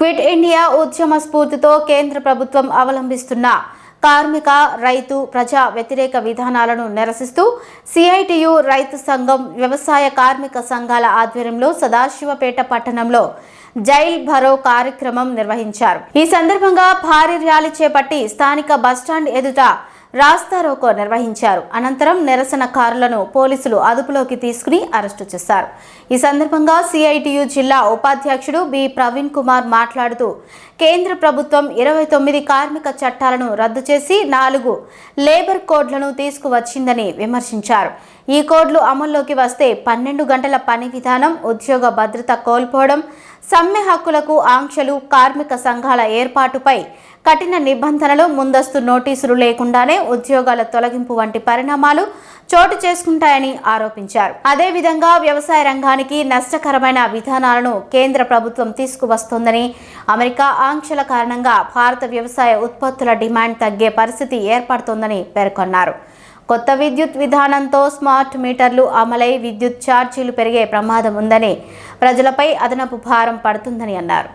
Quit India ఉద్యమ స్ఫూర్తితో కేంద్ర ప్రభుత్వం అవలంబిస్తున్న కార్మిక, రైతు, ప్రజా వ్యతిరేక విధానాలను నిరసిస్తూ సిఐటియు రైతు సంఘం, వ్యవసాయ కార్మిక సంఘాల ఆధ్వర్యంలో సదాశివపేట పట్టణంలో జైల్ భరో కార్యక్రమం నిర్వహించారు. ఈ సందర్భంగా భారీ ర్యాలీ చేపట్టి స్థానిక బస్టాండ్ ఎదుట రాస్తారోకో నిర్వహించారు. అనంతరం నిరసనకారులను పోలీసులు అదుపులోకి తీసుకుని అరెస్టు చేశారు. ఈ సందర్భంగా సిఐటియు జిల్లా ఉపాధ్యక్షుడు బి ప్రవీణ్ కుమార్ మాట్లాడుతూ కేంద్ర ప్రభుత్వం 29 కార్మిక చట్టాలను రద్దు చేసి 4 లేబర్ కోడ్లను తీసుకువచ్చిందని విమర్శించారు. ఈ కోడ్లు అమల్లోకి వస్తే 12 గంటల పని విధానం, ఉద్యోగ భద్రత కోల్పోవడం, సమ్మె హక్కులకు ఆంక్షలు, కార్మిక సంఘాల ఏర్పాటుపై కఠిన నిబంధనలు, ముందస్తు నోటీసులు లేకుండానే ఉద్యోగాల తొలగింపు వంటి పరిణామాలు చోటు చేసుకుంటాయని ఆరోపించారు. అదేవిధంగా వ్యవసాయ రంగానికి నష్టకరమైన విధానాలను కేంద్ర ప్రభుత్వం తీసుకువస్తోందని, అమెరికా ఆంక్షల కారణంగా భారత వ్యవసాయ ఉత్పత్తుల డిమాండ్ తగ్గే పరిస్థితి ఏర్పడుతోందని పేర్కొన్నారు. కొత్త విద్యుత్ విధానంతో స్మార్ట్ మీటర్లు అమలై విద్యుత్ ఛార్జీలు పెరిగే ప్రమాదం ఉందని, ప్రజలపై అదనపు భారం పడుతుందని అన్నారు.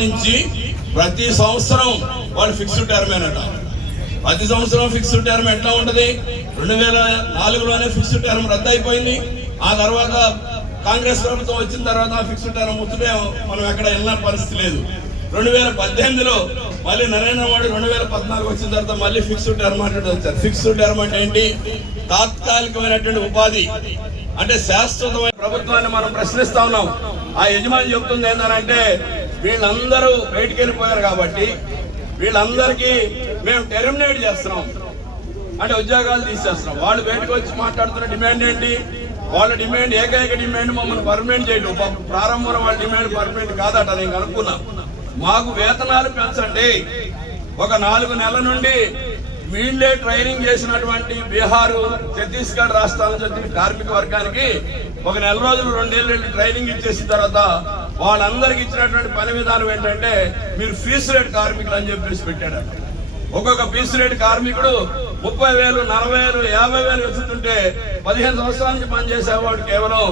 నుంచి ప్రతి సంవత్సరం వాళ్ళు ఫిక్స్డ్ టర్మ్ ఏనట. ప్రతి సంవత్సరం ఫిక్స్డ్ టర్మ్ ఎట్లా ఉంటది? 2004లోనే ఫిక్స్డ్ టర్మ్ రద్దు అయిపోయింది. ఆ తర్వాత కాంగ్రెస్ ప్రభుత్వం వచ్చిన తర్వాత ఫిక్స్డ్ టర్మ్ ముట్టుడే మనం ఎక్కడ వెళ్ళిన పరిస్థితి లేదు. 2018లో మళ్ళీ నరేంద్ర మోడీ 2014 వచ్చిన తర్వాత మళ్ళీ ఫిక్స్డ్ టర్మ్ అంటే వచ్చారు. ఫిక్స్డ్ టర్మ్ అంటే ఏంటి? తాత్కాలికమైనటువంటి ఉపాధి, అంటే శాశ్వతమైన ప్రభుత్వాన్ని మనం ప్రశ్నిస్తా ఉన్నాం. ఆ యజమాని చెప్తుంది ఏంటంటే వీళ్ళందరూ బయటికి వెళ్ళిపోయారు కాబట్టి వీళ్ళందరికీ మేము టెర్మినేట్ చేస్తున్నాం, అంటే ఉద్యోగాలు తీసేస్తున్నాం. వాళ్ళు బయటకు వచ్చి మాట్లాడుతున్న డిమాండ్ ఏంటి? వాళ్ళ డిమాండ్ ఏకైక డిమాండ్ మమ్మల్ని పర్మనెంట్ చేయడం. ప్రారంభంలో వాళ్ళ డిమాండ్ పర్మనెంట్ కాదట. నేను కనుక్కున్నా. మాకు వేతనాలు పెంచండి. ఒక 4 నెలల నుండి వీళ్ళే ట్రైనింగ్ చేసినటువంటి బీహార్, ఛత్తీస్గఢ్ రాష్ట్రాల నుంచి కార్మిక వర్గానికి ఒక 4 రోజులు 2 నెలలు ట్రైనింగ్ ఇచ్చేసిన తర్వాత వాళ్ళందరికి ఇచ్చినటువంటి పని విధానం ఏంటంటే మీరు ఫీస్ రేట్ కార్మికులు అని చెప్పేసి పెట్టాడు. ఒక్కొక్క ఫీస్ రేట్ కార్మికుడు 30,000, 40,000, 50,000 వెళ్తుంటే 15 సంవత్సరాల నుంచి పనిచేసేవాడు కేవలం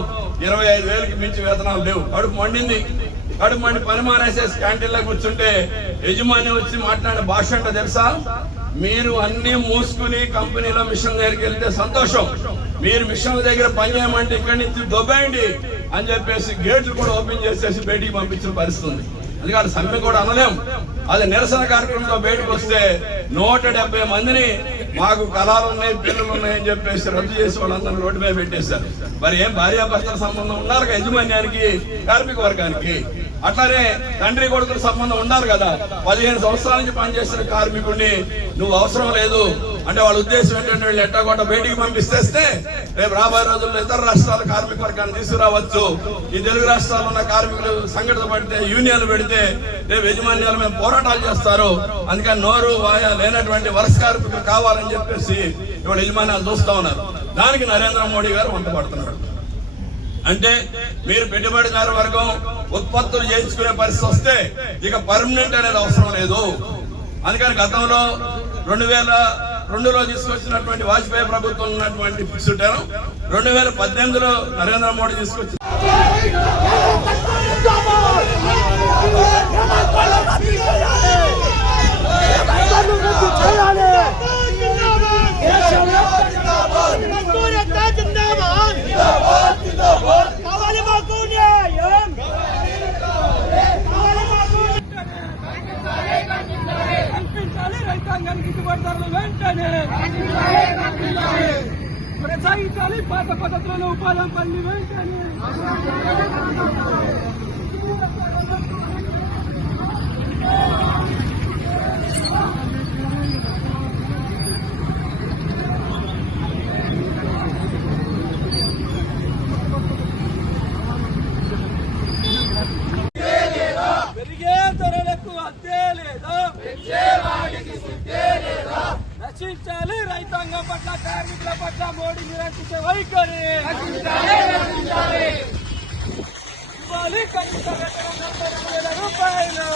25,000కి మించి వేతనాలు లేవు. కడుపు మండింది. కడుపు మండి పని మానేసేసి క్యాంటీన్లో కూర్చుంటే యజమాని వచ్చి మాట్లాడే భాష అంటే తెలుసా? మీరు అన్ని మూసుకుని కంపెనీలో మిషన్ దగ్గరికి వెళ్తే సంతోషం, మీరు మిషన్ దగ్గర పని చేయమంటే ఇక్కడి నుంచి దొబ్బేయండి అని చెప్పేసి గేట్లు కూడా ఓపెన్ చేసేసి బయటికి పంపించిన పరిస్థితి ఉంది. అందుకని సమ్మె కూడా అనలేం. అది నిరసన కార్యక్రమంతో బయటకు వస్తే 170 మందిని మాకు కళాలు ఉన్నాయి, పిల్లలు ఉన్నాయని చెప్పేసి రద్దు చేసి వాళ్ళందరూ రోడ్డు మీద పెట్టేశారు. మరి ఏం భార్యాభర్తల సంబంధం ఉన్నారు యజమాన్యానికి, కార్మిక వర్గానికి? అట్లానే తండ్రి కొడుకుల సంబంధం ఉన్నారు కదా. 15 సంవత్సరాల నుంచి పనిచేసిన కార్మికుడిని నువ్వు అవసరం లేదు అంటే వాళ్ళ ఉద్దేశం ఏంటంటే వీళ్ళు ఎట్టాగొట్ట బయటికి పంపిస్తేస్తే రేపు రాబోయే రోజుల్లో ఇతర రాష్ట్రాల కార్మిక వర్గాన్ని తీసుకురావచ్చు. ఈ తెలుగు రాష్ట్రాల్లో ఉన్న కార్మికులు సంఘటన పడితే, యూనియన్లు పెడితే రేపు యజమాన్యాల మీద పోరాటాలు చేస్తారు. అందుకని నోరు వాయా లేనటువంటి వలస కార్మికులు కావాలని చెప్పేసి ఇవాళ యజమాన్యాలు చూస్తా ఉన్నారు. దానికి నరేంద్ర మోడీ గారు వంటపడుతున్నాడు. అంటే మీరు పెట్టుబడిదారు వర్గం ఉత్పత్తులు చేయించుకునే పరిస్థితి వస్తే ఇక పర్మనెంట్ అనేది అవసరం లేదు. అందుకని గతంలో 2002లో తీసుకొచ్చినటువంటి వాజ్పేయి ప్రభుత్వం ఉన్నటువంటి ఫిక్స్డ్ టర్మ్ 2018లో నరేంద్ర మోడీ తీసుకొచ్చి కొనసాగించాలి. పాత పద్ధతులను ఉపాధి పని వెంటనే పెరిగే ధరలకు అద్దే లేదా, రక్షించాలి రైతాంగం పట్ల, కార్మికుల పట్ల మోడీ నిరంకుశ వైఖరి. ఇవ్వాలి కనీస వేతనం 40,000 రూపాయలు.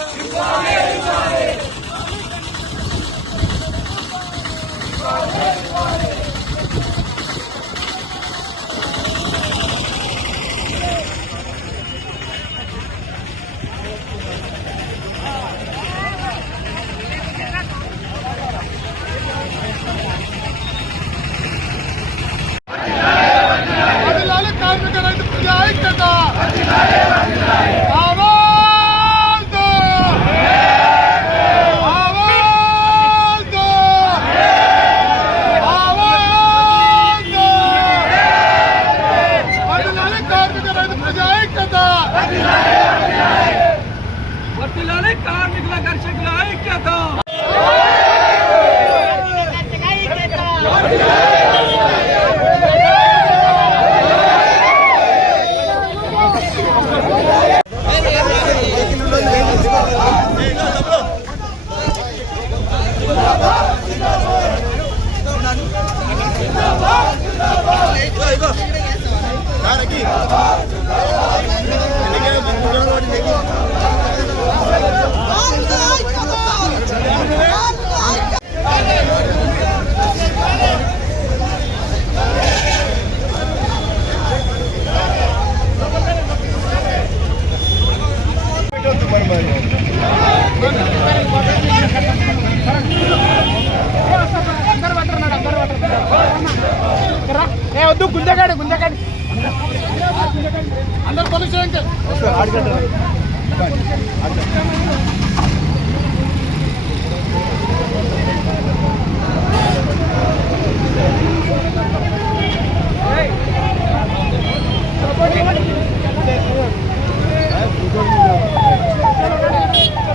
అదిలాలి కార్మిక రైతు ప్రజా ఐక్యత వర్ధిల్లాలి కార్మికుల కర్షకుల ఐక్యత. వద్దు గుంజగాడు అందరు పోలీసు